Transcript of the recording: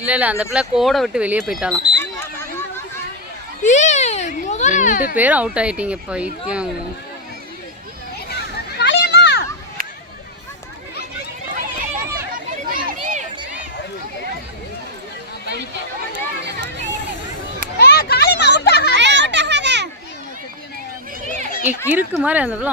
இல்ல அந்த பிள்ளை கோடை விட்டு வெளியே போயிட்டாலாம். 2 பேரும் அவுட் ஆயிட்டீங்க. பைத்தியம். இருக்கு மாதிரி அந்த பிள்ளை